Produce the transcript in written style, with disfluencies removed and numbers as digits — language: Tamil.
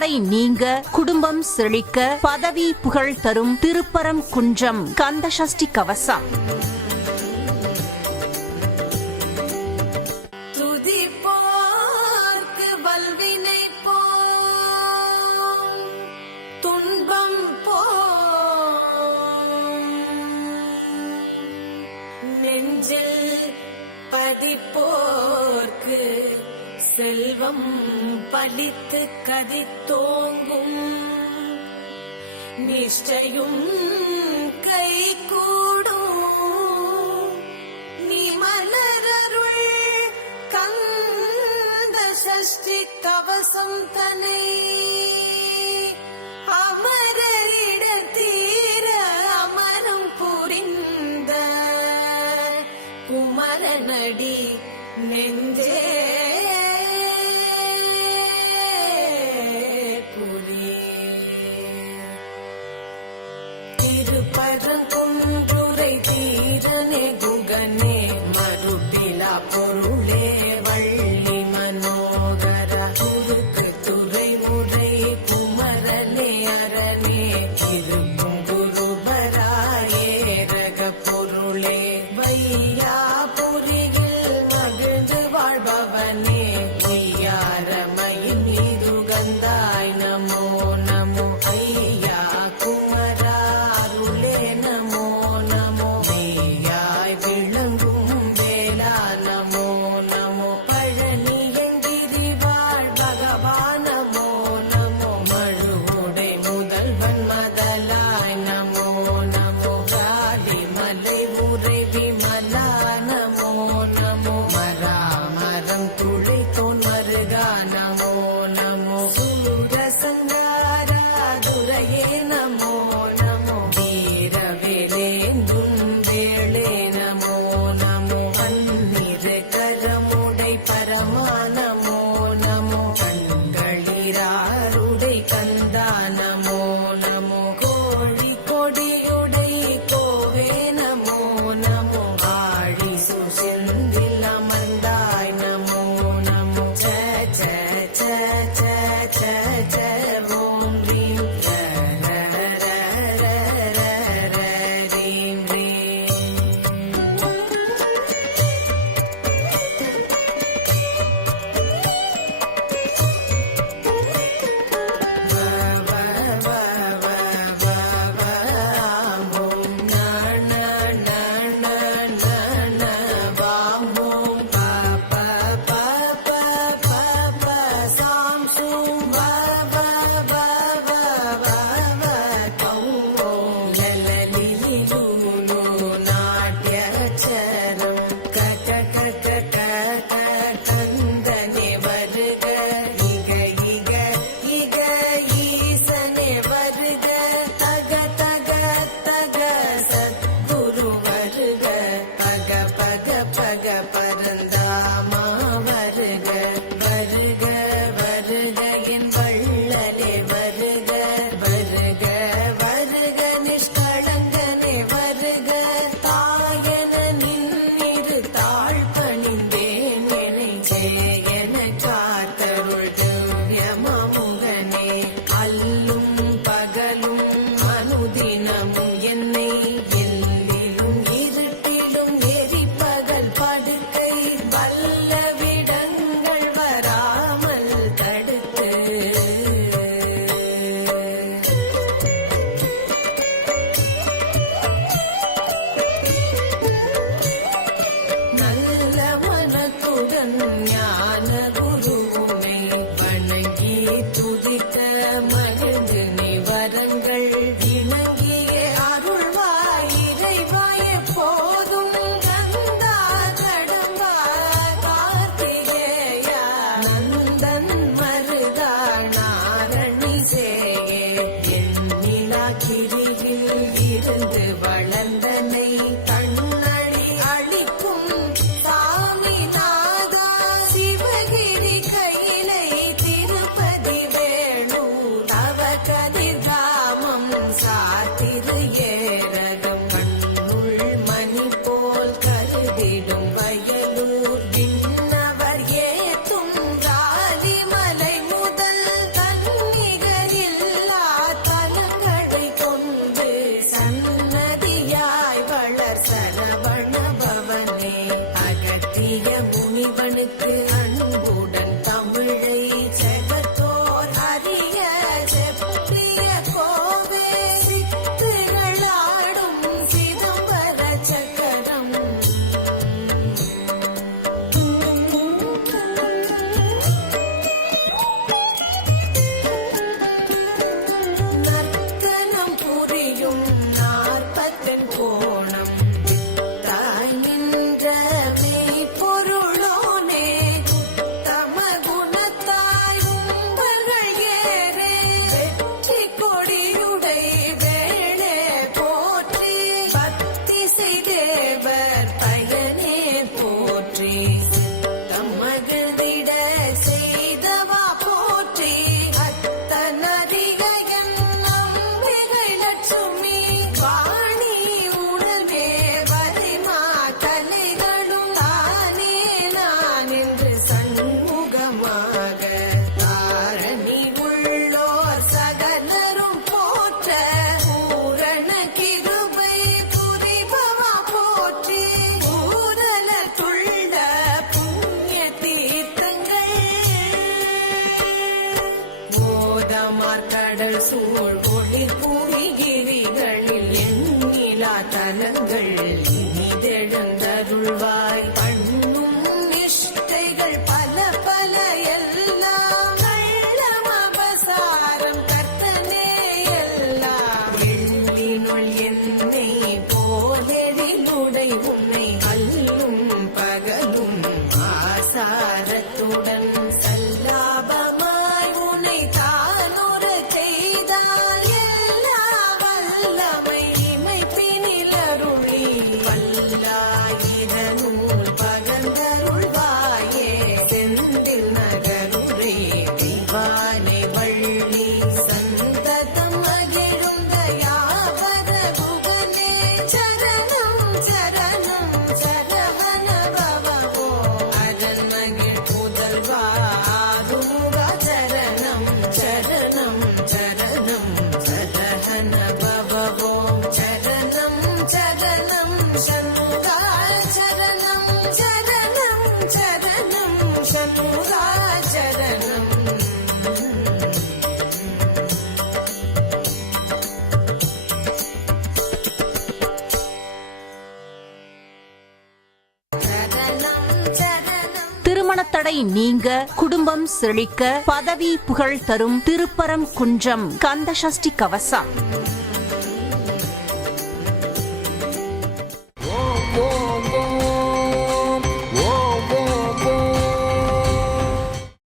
தடை நீங்க, குடும்பம் செழிக்க, பதவி புகழ் தரும் திருப்பரங்குன்றம் கந்தசஷ்டி கவசம். படிப்போர்க்கு செல்வம் பலித்து கதித்தோங்கும், நிஷ்டையும் கை கூடும். நீ மலரருள் கந்த சஷ்டி கவசம் தனை அமரரிட தீர அமரம் புரிந்த குமரனடி நெஞ்சே புலி. திருப்பரங்குன்றுரை தீரனே குகனே மறுபிலா பொருளே வள்ளி மனோகர குறுக்கு துறை முறை குமரனே அரணே இருக்கும் குருபராயே ரக பொருளே வையா தேவர் பயனே போற்றி தம்மகிழ்ந்திட செய்தவா போற்றி அத்தனதிகையன் நம்பிகை லட்சுமி வாணி உடல்வே வரிமா கலைகளும் தானே நான் என்று சண்முகமாக தாரணி உள்ளோர் சகலரும் போற்ற பூரண கிருபை புரிபவா போற்றி பூரல துள்ள புண்ணிய தீர்த்தங்கள் போதமார் கடல் சூழ் ஒளி பூமிகிரிகளில் எண்ணிலா தலங்கள் இனிதெழுந்தருள்வாய் பண்ணும் நிஷ்டைகள் பல பல எல்லாம் கள்ளம் அபசாரம் கர்த்தனே எல்லாம் எள்ளினுள் என்னை போலெழிலுடை உன்னை அல்லும் பகலும் ஆசாரத்துடன் சல்லாபமாய் உன்னை தானுற செய்தால் எல்லா வல்லமை இமைப்பினிலருளி வல்லாயிரநூல் பகந்தருள்வாயே செந்தில் நகருளே தெய்வானை வள்ளி சந்ததம் மகிழுந்த யாவர குகனே சரணம் சரணம் சரவண பவோ அரண்மகிழ் புதல்வா ஆறுமுக சரணம் சரணம் சரணம் சரஹன பவோ சரணம் சரணம் சண்முகா சரணம் சரணம் சரணம் சண்முகா சரணம் சரணம் சரணம் திருமணத்தடை நீங்க குடும்பம் செழிக்க பதவி புகழ் தரும் திருப்பரம் குன்றம் கந்தசஷ்டி கவசம்